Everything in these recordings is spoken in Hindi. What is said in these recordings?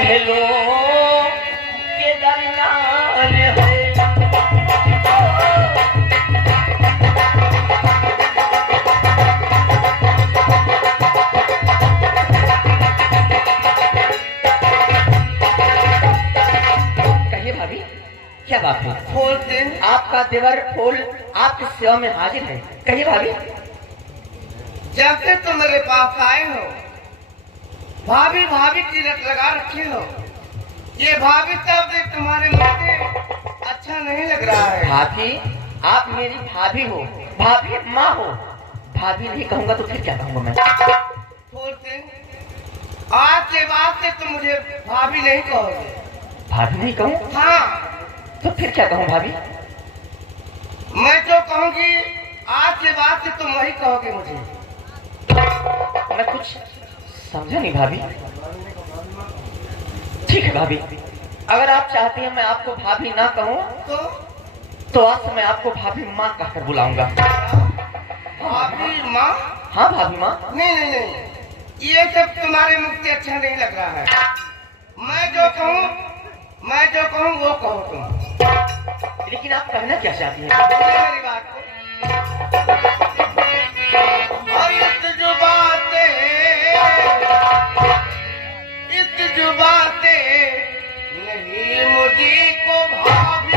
हेलो के दरमियान है। कहिए भाभी, क्या बात है? फूल सिंह, आपका देवर फूल आपकी सेवा में हाजिर है। कहिए भाभी। जब से तुम मेरे पास आए हो भाभी भाभी की लत लगा रखी हो। ये भाभी शब्द तुम्हारे मुंह से अच्छा नहीं लग रहा है। भाभी, आप मेरी भाभी हो, भाभी माँ हो। भाभी नहीं कहूँगा तो फिर क्या कहूँगा मैं? फूल सिंह, आज के बाद से तुम मुझे भाभी नहीं कहोगे। भाभी नहीं कहूँ हाँ, तो फिर क्या कहूँ भाभी? मैं जो कहूँगी आज के बाद से तुम वही कहोगे मुझे। मैं कुछ समझा नहीं भाभी। ठीक है भाभी, अगर आप चाहती हैं मैं आपको भाभी ना कहूँ तो आज से मैं आपको भाभी माँ कहकर बुलाऊंगा। भाभी माँ? हाँ भाभी माँ। नहीं नहीं नहीं, ये सब तुम्हारे मुख से अच्छा नहीं लग रहा है। मैं जो कहूँ वो कहो तुम। लेकिन आप कहना क्या चाहती हैं? मेरी बात को। और इस जुबान से नहीं मुझे को भाभी।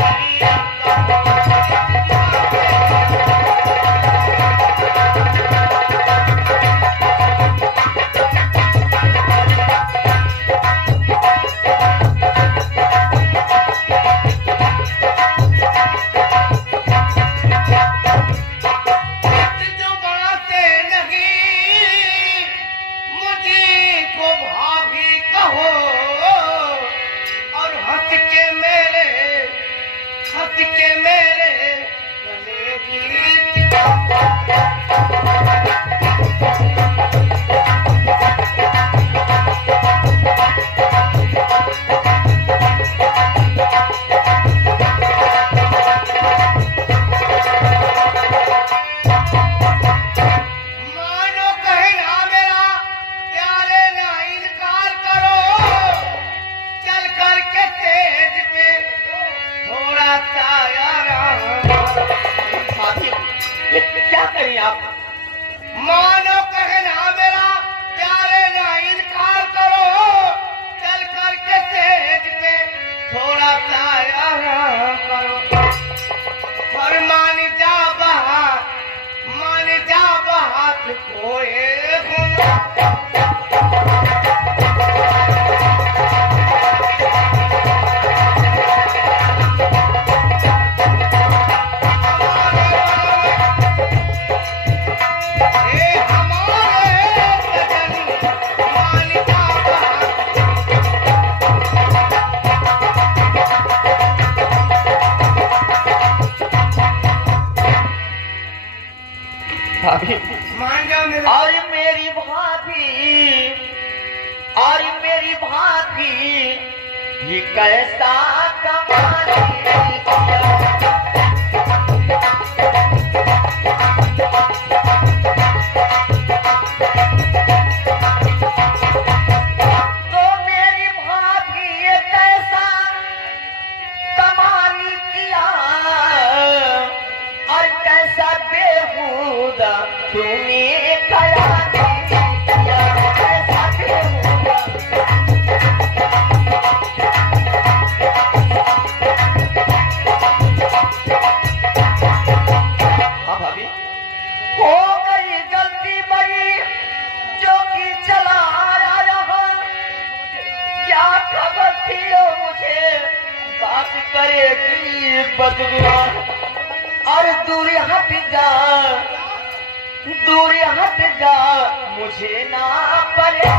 क्या करें आप? मानो कहना मेरा प्यारे ना इनकार करो, चल करके सेज पे थोड़ा सा आराम करो। और मान जा बात खोए भाभी, मान जाओ मेरे। और मेरी भाभी ये कैसा कमाल तूने कया हाँ भाभी, हो गई गलती बड़ी जो कि चला आया है। क्या खबर थी वो मुझे बात करेगी बदलुआ। और दूरी हट जा मुझे ना पड़े।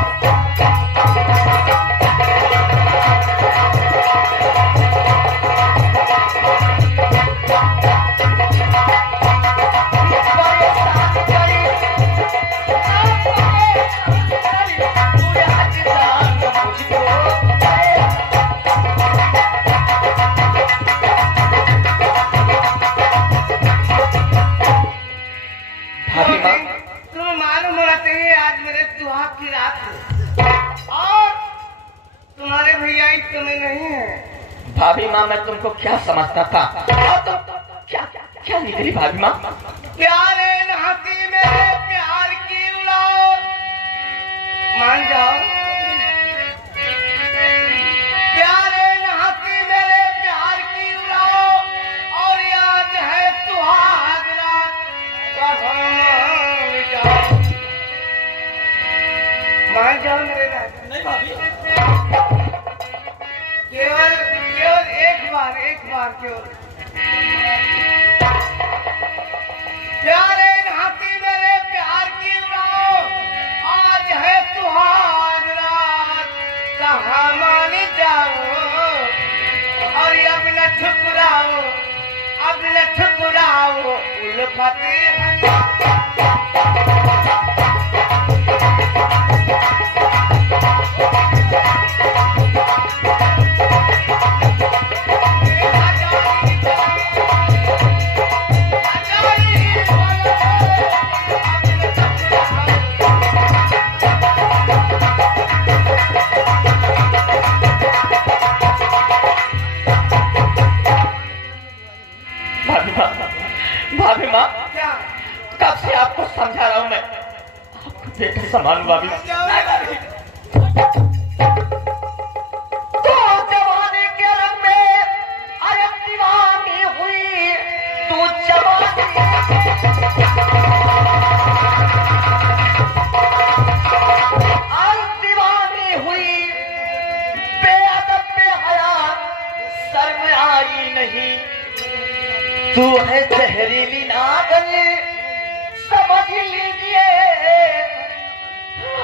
तुम्हें मालूम होना चाहिए आज मेरे सुहाग की रात है और तुम्हारे भैया तुम्हें नहीं है। भाभी माँ मैं तुमको क्या समझता था और तुम क्या क्या निकली भाभी माँ। प्यारे नहाती मेरे प्यार की उड़ाओ, मान जाओ। प्यारे नहाती मेरे प्यार की उड़ाओ और याद है सुहाग रात कहाँ जाओ। मान जाओ मेरे राजा। नहीं भाभी केवल केवल एक बार केवल। प्यारे नहाती मेरे प्यार की उड़ाओ, आज है सुहाग रात कहाँ मान जाओ। और अब न ठुकराओ उल्फत है। भाभी माँ क्या कब से आपको समझा रहा हूँ मैं, आपको बेटा समान भाभी। तो जवानी के रंग में अरे दीवानी हुई तू जवानी, दीवानी हुई बेअदब बेहया शर्म आई नहीं। तू है जहरीली नागन समझ लीजिए,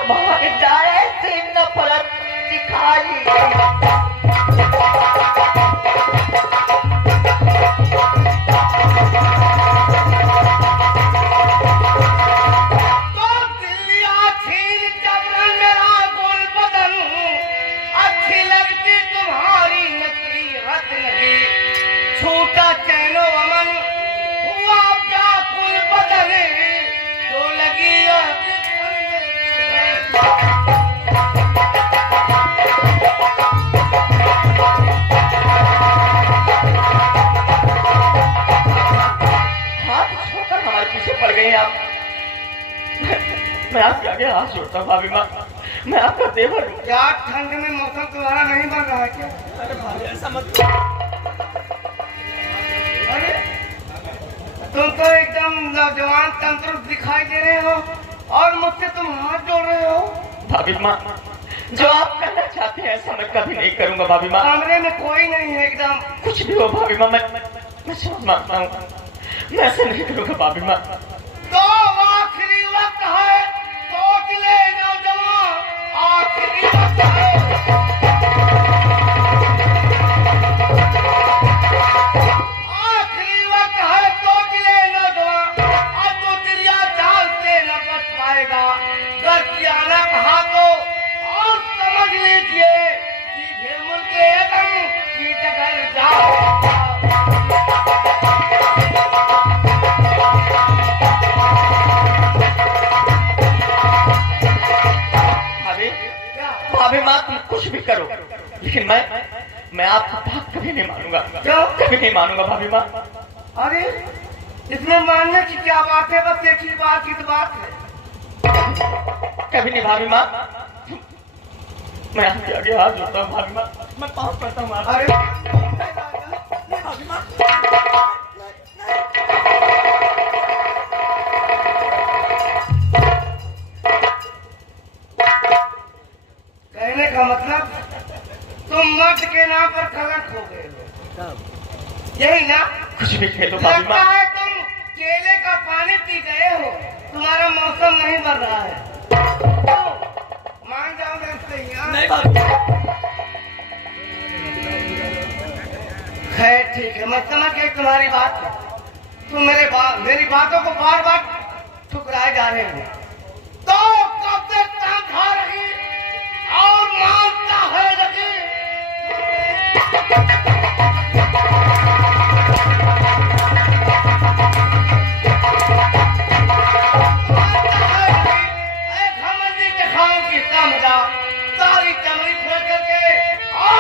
हमारे डाले से नफरत दिखाई। तो दिलिया छीन जबरन मेरा गोल बदन, अच्छी लगती तुम्हारी नसीहत नहीं। छूटा चैनो अमन हुआ व्याकुल बदन, जो लगी हाथ छोड़कर हमारे पीछे पड़ गई आप। मैं आपके आगे हाथ जोड़ता हूँ भाभी माँ, मैं आपका देवर हूँ। क्या ठंड में मौसम तुम्हारा नहीं बन रहा है क्या? ऐसा मत अरे तुम तो एकदम नौजवान तंदुरुस्त दिखाई दे रहे हो और मुझसे तुम हाथ जोड़ रहे हो। भाभी माँ जो आप करना चाहते हैं ऐसा मैं कभी नहीं करूंगा भाभी माँ। कमरे में कोई नहीं है एकदम। कुछ भी हो भाभी माँ, मैं क्षमा मांगता हूँ, मैं ऐसा नहीं करूंगा भाभी माँ। तो आखिरी वक्त है, सोच ले नौजवान, आखिरी वक्त है। आखिरी वक्त है, सोच ले नौजवान, अब तो चिड़िया चाल से न बच पाएगा। घर जाना कहा तो और समझ लीजिए, सीधे मुल्के एकदम की जगह जाओ। भाभी माँ तुम कुछ भी करो, लेकिन मैं आपका बात कभी नहीं मानूंगा। क्यों? कभी नहीं मानूंगा भाभी माँ। अरे इसमें मानने की क्या बात है? बस एक ही बात की तो बात है। कभी नहीं भाभी माँ, मैं आपके आगे हाथ जोड़ता हूँ भाभी माँ, मैं पाँव पड़ता हूँ। अरे भाभी माँ कहने का मतलब तुम मर्द के नाम पर कलंक हो गए हो, यही ना? कुछ भी खेलो भाभी लगता माँ। है तुम केले का पानी पी गए हो, तुम्हारा मौसम नहीं बन रहा है। मान जाओ इससे ही, हाँ? नहीं भाभी। खैर ठीक है, मैं समझ गई तुम्हारी बात। तुम मेरी बातों को बार बार ठुकराए जा रहे हो। तो कब से समझा रही और मानता है रही। सारी चमड़ी खोल करके और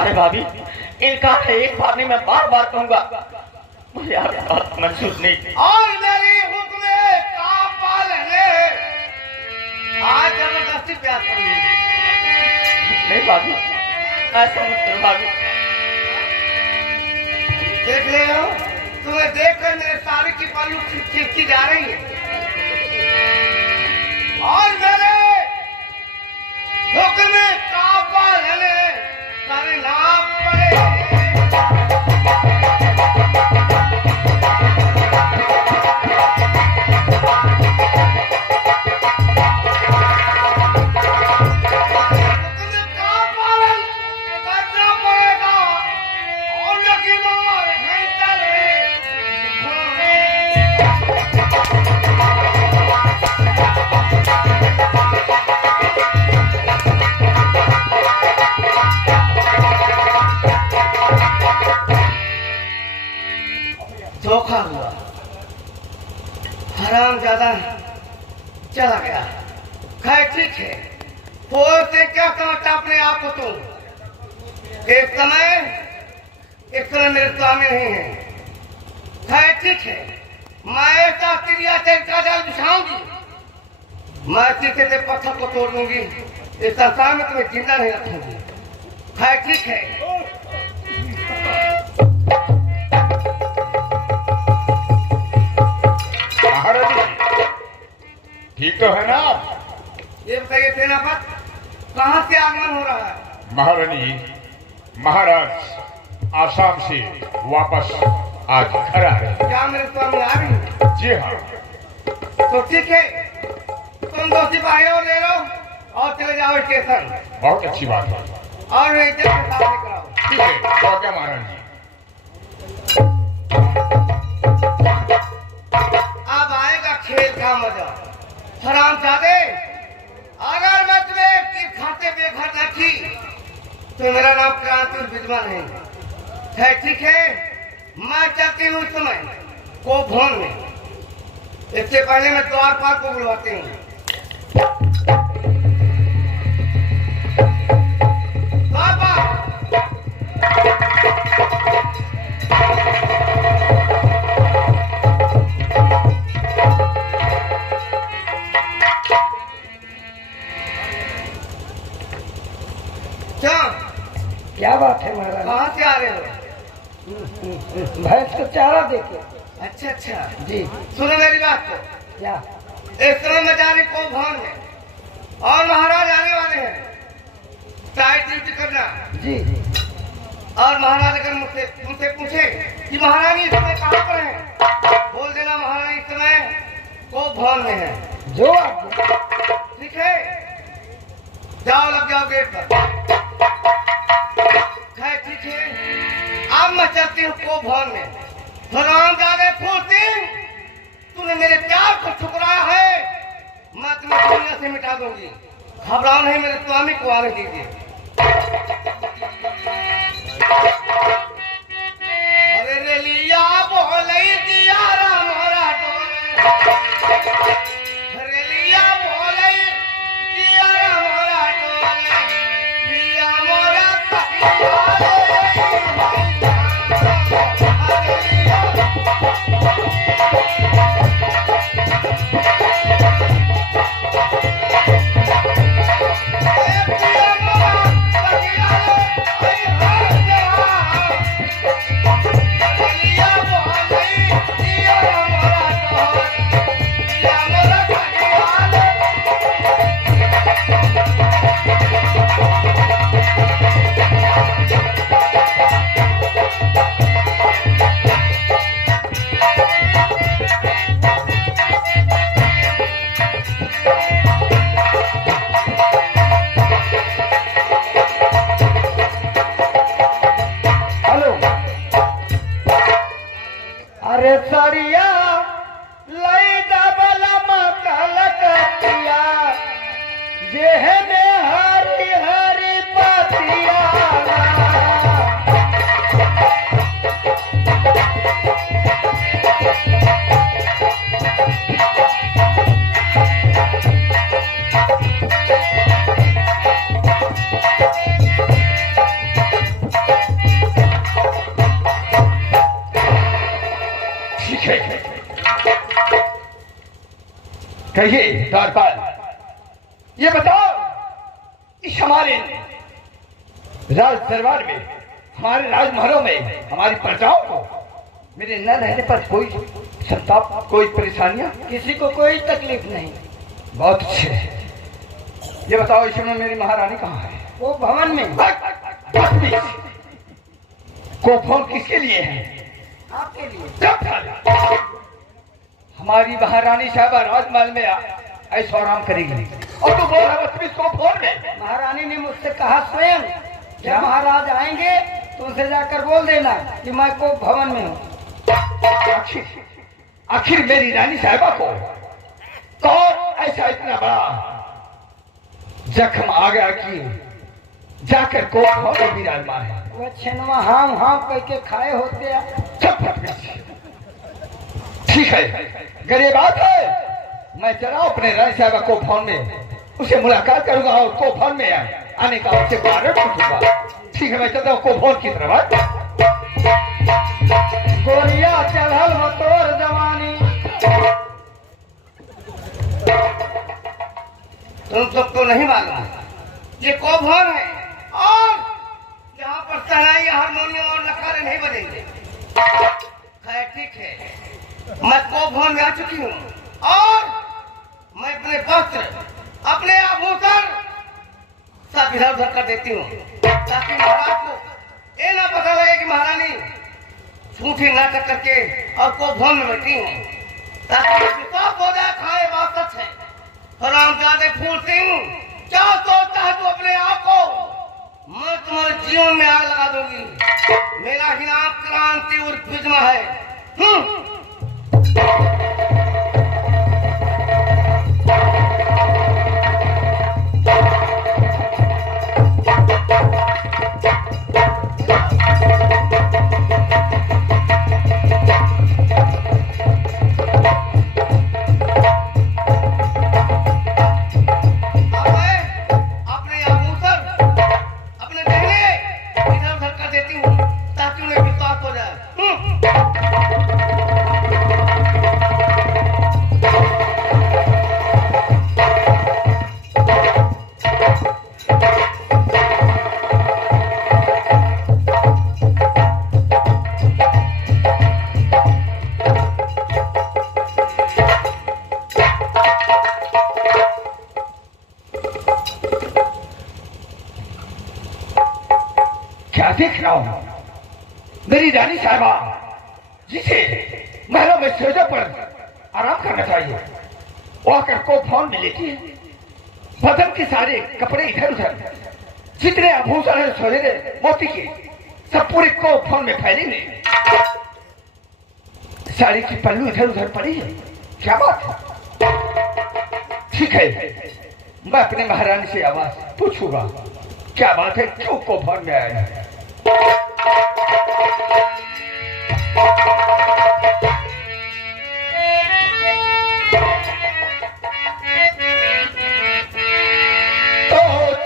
अरे भाभी, इनका एक बार नहीं, मैं बार बार कहूंगा, मुझे आपकी बात मंजूर नहीं। और मेरी हुक्म का पालन आज जबरदस्ती प्यार करूंगी। नहीं भाभी, ऐसा मत करो भाभी। देख ले हो, तुम्हें देख कर मेरे सारे की बालू खिंची जा रही है। और मेरे हुक्म का पालन करना पड़ेगा। धोखा हुआ, हराम ज्यादा चला गया। खैर ठीक है, फोन से क्या समझता अपने आप को तुम? एक समय मेरे स्वामी नहीं है। खैर ठीक है, मैं ऐसा क्रिया का जाल बिछाऊंगी, मैं शीशे से पत्थर को तोड़ दूंगी, इस संसार में तुम्हें जिंदा नहीं रखूंगी। खैर ठीक है। ठीक तो है ना? ये बताइए सेनापति, कहाँ से आगमन हो रहा है? महारानी, महाराज आसाम से वापस आज घर आ रहे हैं। क्या मेरे स्वामी आ रही है? जी हाँ। तो ठीक है, तुम दो सिपाहियों ले लो और चले जाओ स्टेशन। बहुत अच्छी बात है। और इज्जत के साथ लेकर आओ। ठीक है, तो क्या महारानी? अब आएगा खेल का मजा। हरामजादे, अगर मैं तुम्हें खाते बेघर रखी तो मेरा नाम क्रांति विद्वान है। है ठीक है, मैं चाहती हूँ समय को भवन में। इससे पहले मैं द्वारपाल को बुलवाती हूँ। क्या बात है महाराज? कहाँ से आ रहे हो? भैंस को चारा देके। अच्छा अच्छा जी। सुनो मेरी बात को। क्या? इस समय मैं जा रही को भवन में और महाराज आने वाले हैं। टाइट ड्यूटी करना। जी। और महाराज अगर मुझसे पूछे कि महारानी इस समय कहाँ पर है, बोल देना महारानी इस समय को भवन में है। जो आप ठीक है, जाओ लग जाओ गेट पर। ठीक है, अब मैं चलती हूँ को भवन में। हरामजादे फूल सिंह, तूने मेरे प्यार को ठुकराया है, मैं तुम्हें दुनिया से मिटा दूंगी। घबराओ नहीं, मेरे स्वामी को आने दीजिए। अरे रेलिया बोले दिया रामोरा डोले, रेलिया बोले दिया रामोरा डोले, दिया मोरा तकिया। अरे सरिया लई डबल मकल कतिया, जेहने हरी हरी पतिया। कहिए द्वारपाल, ये बताओ, इस हमारे राज दरबार में, हमारे राजमहलों में हमारी प्रजाओं को मेरे न रहने पर कोई संताप, कोई परेशानियां? किसी को कोई तकलीफ नहीं। बहुत अच्छे। ये बताओ, इस समय मेरी महारानी कहाँ है? वो भवन में। को फोन किसके लिए है? आपके लिए। हमारी महारानी साहबा राजमहल में ऐसा आराम करेगी और तू बोल रहा है को फोन में? महारानी ने मुझसे कहा स्वयं, जब महाराज आएंगे तो उनसे जाकर बोल देना कि मैं को भवन में हूँ। आखिर मेरी रानी साहिबा को कौन ऐसा इतना बड़ा जख्म आ गया कि जाकर को विराजमान है? वो छेनवा हाम हाम करके खाए होते हैं। ठीक है, अगर ये बात है, मैं चला अपने रानी साहिबा को फोन में उसे मुलाकात करूंगा और को फोन में आने का उससे कारण पूछूंगा। ठीक है, मैं चलता हूँ को फोन की तरफ। गोरिया चढ़ल हो तोर जवानी, तुम सबको नहीं मालूम ये कोभर है और यहाँ पर सहनाई हारमोनियम और नखारे नहीं बजेंगे। खैर ठीक है, मैं कोभर में आ चुकी हूँ और मैं अपने वस्त्र, अपने आभूषण सब इधर उधर कर देती हूँ ताकि महाराज को ये ना पता लगे कि महारानी झूठी नाटक करके और कोभर में बैठी हूँ, ताकि विश्वास हो जाए खाए बात सच है। हरामजादे फूल सिंह, क्या सोचता है तू अपने आप को? मैं तुम्हारे जीवन में आग लगा दूंगी। मेरा ही नाम क्रांति उर्फ बिजमा है। क्या देख रहा हूं? मेरी रानी साहिबा जिसे महलों में सोजा पर आराम करना चाहिए, वो आकर को फोन में लेती है। बदन के सारे कपड़े इधर उधर, जितने आभूषण है सोने मोती के, सब पूरे को फोन में फैले हुए। साड़ी की पल्लू इधर उधर पड़ी है। क्या बात है? ठीक है, मैं अपने महारानी से आवाज पूछूंगा क्या बात है, क्यों को फोन में आया है? तो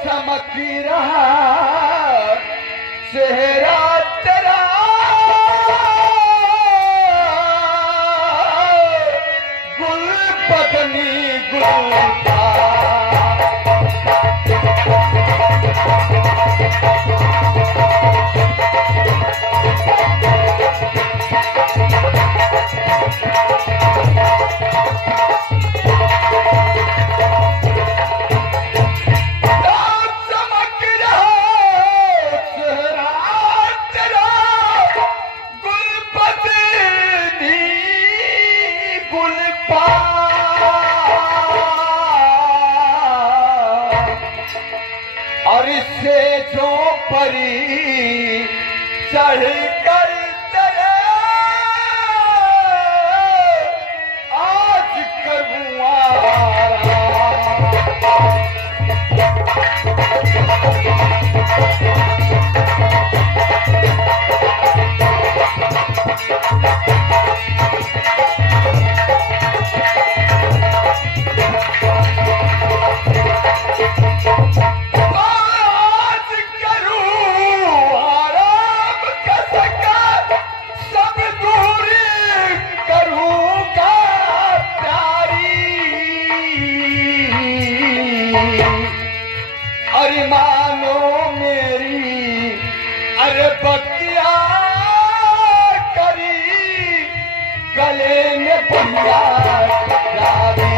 चमक रहा चेहरा तेरा, गुल बदनी गुल और इससे जो परी चढ़ कर तेरे आज करूँ आराम कैसे चले में बढ़िया रावी।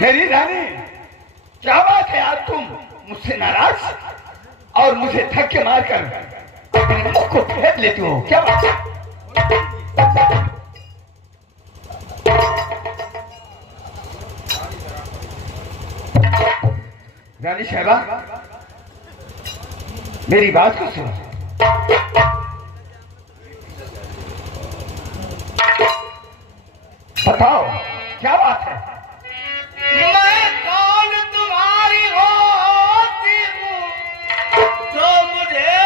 मेरी रानी, क्या बात है आज तुम मुझसे नाराज और मुझे धक्के मारकर अपने मुख को फेंक लेती हो, क्या बात है? रानी साहबा, मेरी बात को सुनो। बताओ क्या बात है? मैं कौन तुम्हारी होती हूँ जो मुझे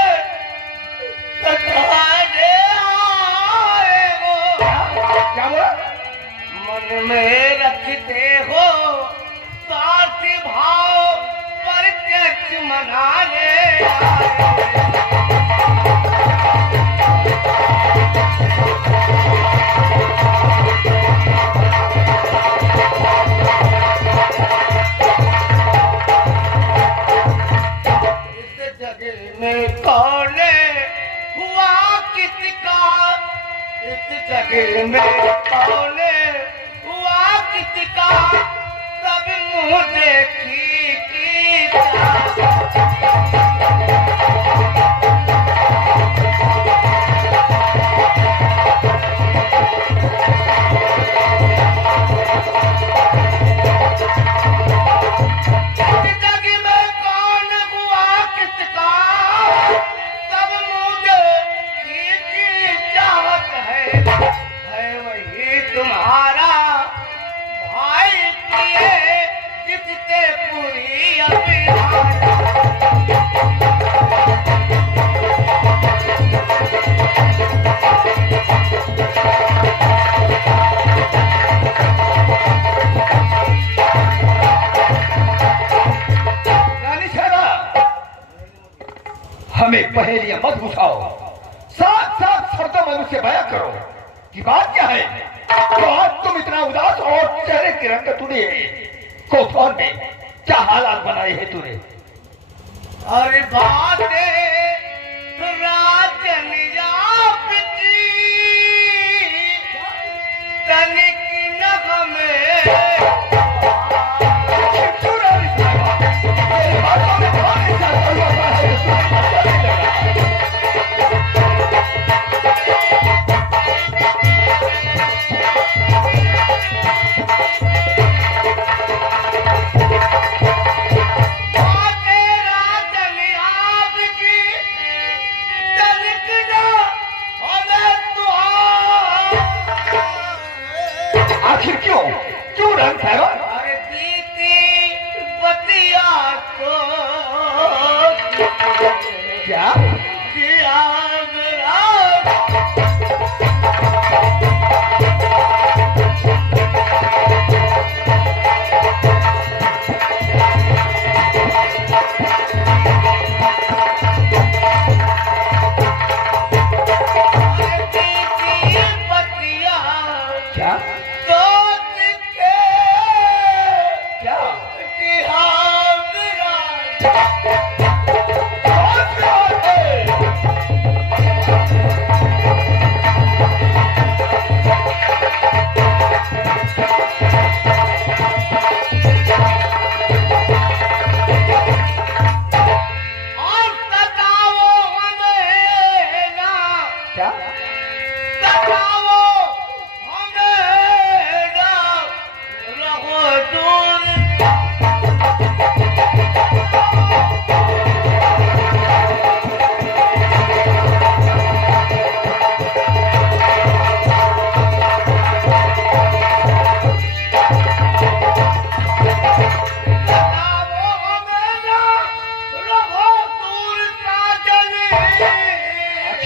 सताने आए हो? क्या बोला? मन में रखते हो स्वार्थी भाव, प्रत्यक्ष मनाने आए। कौन हुआ किसका इस जगह में, कौन हुआ किसका सब मुँह देखी की तुम्हारा भाई प्रिय जिससे पूरी अभिलाषा। रानी साहबा, हमें पहेलियां मत बुझाओ, साफ साफ शब्दों में मुझसे बयां करो कि बात क्या है? तो आज तुम इतना उदास और चेहरे के रंग तूने कोफर में क्या हालात बनाए हैं तूने? और बातें राजन आपकी तनिक न हमें आखिर क्यों क्यों रंग साहबा? अरे बीती बतिया को क्या दिया मेरा क्या क्या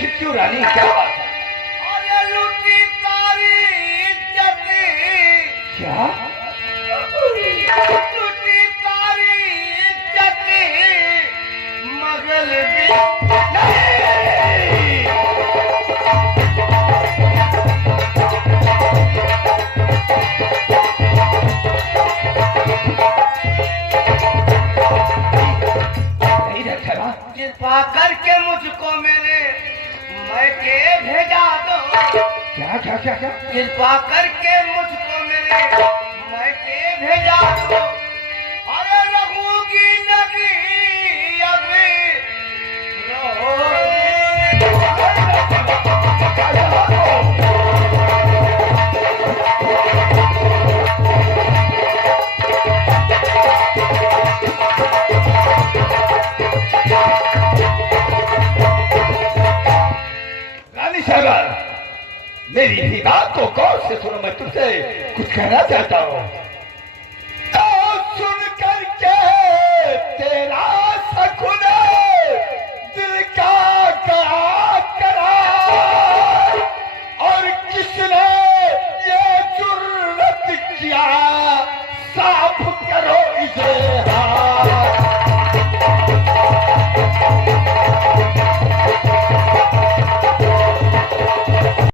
ऐसी क्यों रानी, क्या बात है? अरे लूटी सारी इज्जत, क्या? लूटी सारी इज्जत, मगल भी नहीं! नहीं रह साहबा, कृपा करके मुझको मेरे मैके भेजा दो। क्या क्या क्या क्या? कृपा करके मुझको मेरे मैके भेजा दो। अरे रहूंगी लगी अभी रानी साहबा, मेरी भी बात को गौर से सुनो, मैं तुमसे कुछ कहना चाहता हूँ।